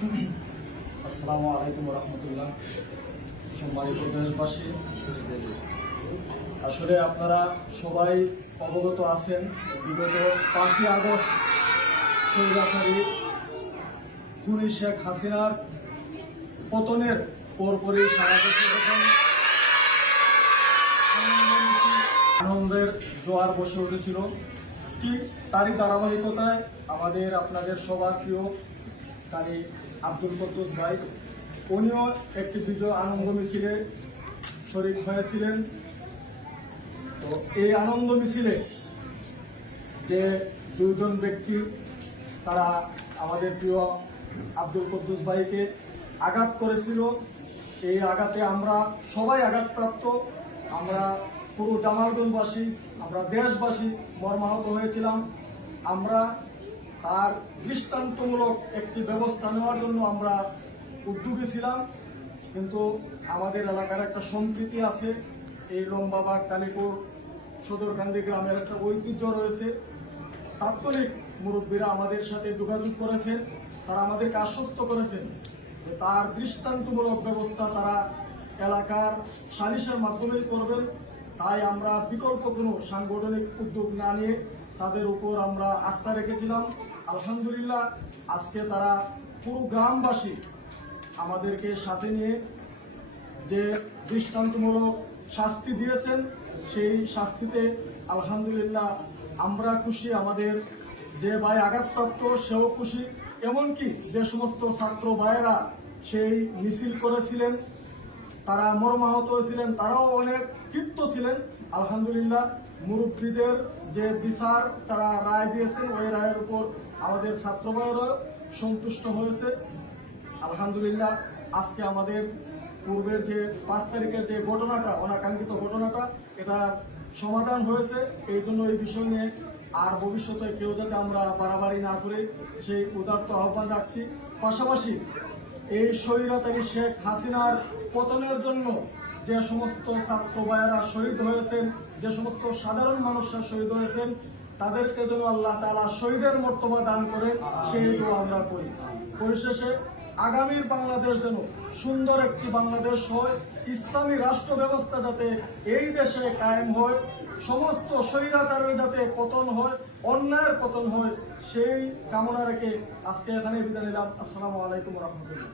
আসসালামু আলাইকুম রহমতুল্লাহ। সম্মানিত দেশবাসী, আসলে আপনারা সবাই অবগত আছেন, বিগত 5ই আগস্ট স্বৈরাচারী খুনি শেখ হাসিনার পতনের পরপরই সারা দেশে যখন আনন্দের জোয়ার বসে উঠেছিল, ঠিক তারই ধারাবাহিকতায় আমাদের আপনাদের সবার প্রিয় তারই আব্দুল কুদ্দুস ভাই, উনিও একটি বিজয় আনন্দ মিছিলে শরীক হয়েছিলেন। তো এই আনন্দ মিছিলে যে দুজন ব্যক্তি তারা আমাদের প্রিয় আব্দুল কুদ্দুস ভাইকে আঘাত করেছিল, এই আঘাতে আমরা সবাই আঘাতপ্রাপ্ত। আমরা পুরো জামালগঞ্জবাসী, আমরা দেশবাসী মর্মাহত হয়েছিলাম। আমরা তার দৃষ্টান্তমূলক একটি ব্যবস্থা নেওয়ার জন্য আমরা উদ্যোগী ছিলাম, কিন্তু আমাদের এলাকার একটা সম্প্রীতি আছে। এই লম্বাবাগ কালীপুর সদরকান্দি গ্রামের একটা ঐতিহ্য রয়েছে। তাৎক্ষণিক মুরব্বীরা আমাদের সাথে যোগাযোগ করেছেন, তারা আমাদেরকে আশ্বস্ত করেছেন যে তার দৃষ্টান্তমূলক ব্যবস্থা তারা এলাকার সালিশের মাধ্যমেই করবেন। তাই আমরা বিকল্প কোনো সাংগঠনিক উদ্যোগ না নিয়ে তাদের উপর আমরা আস্থা রেখেছিলাম। আলহামদুলিল্লাহ, আজকে তারা পুরো গ্রামবাসী আমাদেরকে সাথে নিয়ে যে দৃষ্টান্তমূলক শাস্তি দিয়েছেন, সেই শাস্তিতে আলহামদুলিল্লাহ আমরা খুশি, আমাদের যে ভাই আঘাতপ্রাপ্ত সেও খুশি। এমনকি যে সমস্ত ছাত্র ভাইয়েরা সেই মিছিল করেছিলেন, তারা মর্মাহত হয়েছিলেন, তারাও অনেক তৃপ্ত ছিলেন। আলহামদুলিল্লাহ, মুরব্বীদের যে বিচার তারা রায় দিয়েছেন, ওই রায়ের উপর আমাদের ছাত্র ভাইয়েরা সন্তুষ্ট হয়েছে। আলহামদুলিল্লাহ, আজকে আমাদের পূর্বের যে 5 তারিখের যে ঘটনাটা, অনাকাঙ্ক্ষিত ঘটনাটা, এটা সমাধান হয়েছে। এই জন্য এই বিষয় নিয়ে আর ভবিষ্যতে কেউ যাতে আমরা বাড়াবাড়ি না করে সেই উদাত্ত আহ্বান রাখছি। পাশাপাশি এই স্বৈরাচারী শেখ হাসিনার পতনের জন্য যে সমস্ত ছাত্র ভাইয়েরা শহীদ হয়েছেন, যে সমস্ত সাধারণ মানুষরা শহীদ হয়েছেন, তাদেরকে যেন আল্লাহ তাআলা শহীদের মর্তবা দান করে, সেই দোয়া আমরা করি। পরিশেষে আগামীর বাংলাদেশ যেন সুন্দর একটি বাংলাদেশ হয়, ইসলামী রাষ্ট্র ব্যবস্থা যাতে এই দেশে কায়েম হয়, সমস্ত স্বৈরাচারের যাতে পতন হয়, অন্যায়ের পতন হয়, সেই কামনা রেখে আজকে এখানে বিদায় নিলাম। আসসালামু আলাইকুম রহমতুল্লাহ।